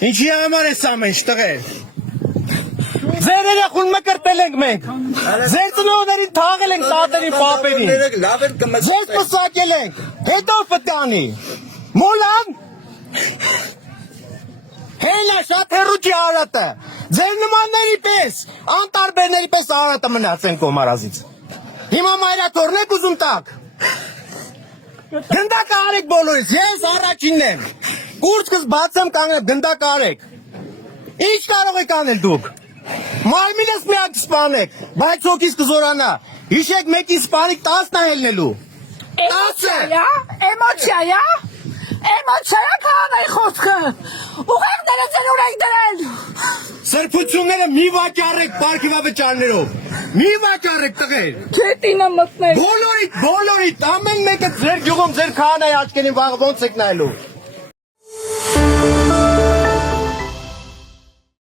Ինչի համար է սա մենք տղեր։ Ձեր երախուն մկրտել ենք մենք։ Ձեր ծնողներին թաղել ենք տատերին, պապերին։ Ձեր պսակել ենք։ Հետո պտանի։ Մոլան։ Հենա շատ հեռու չի Արարատը։ Ձեր նմանների պես, անտարբերների պես Արարատը մնացեն կոմարազից։ Հիմա մայրաթորն եք ուզում տակ։ Գնդակ արեք բոլորից, ես առաջինն եմ։ Կուրծքս բացեմ կանգնեմ, գնդակ արեք։ Ինչ կարող եք անել դուք։ Մարմինս միակ սպանեք, բայց հոգիս կզորանա։ Հիշեք մեկի սպանիկ 10 նահելնելու։ 10-ը։ Էմոցիա, էմոցիա քաղաքի խոսքը։ Ուղեղները ձեր ունեք դրել։ Սրբությունները մի վաճառեք պարգևավճարներով։ Մի վաճառեք տղեր։ Չետինը մտնել։ Բոլորիդ, ամեն մեկը ձեր գյուղում ձեր քահանայի աչքերին վաղ ոնց եք նայելու։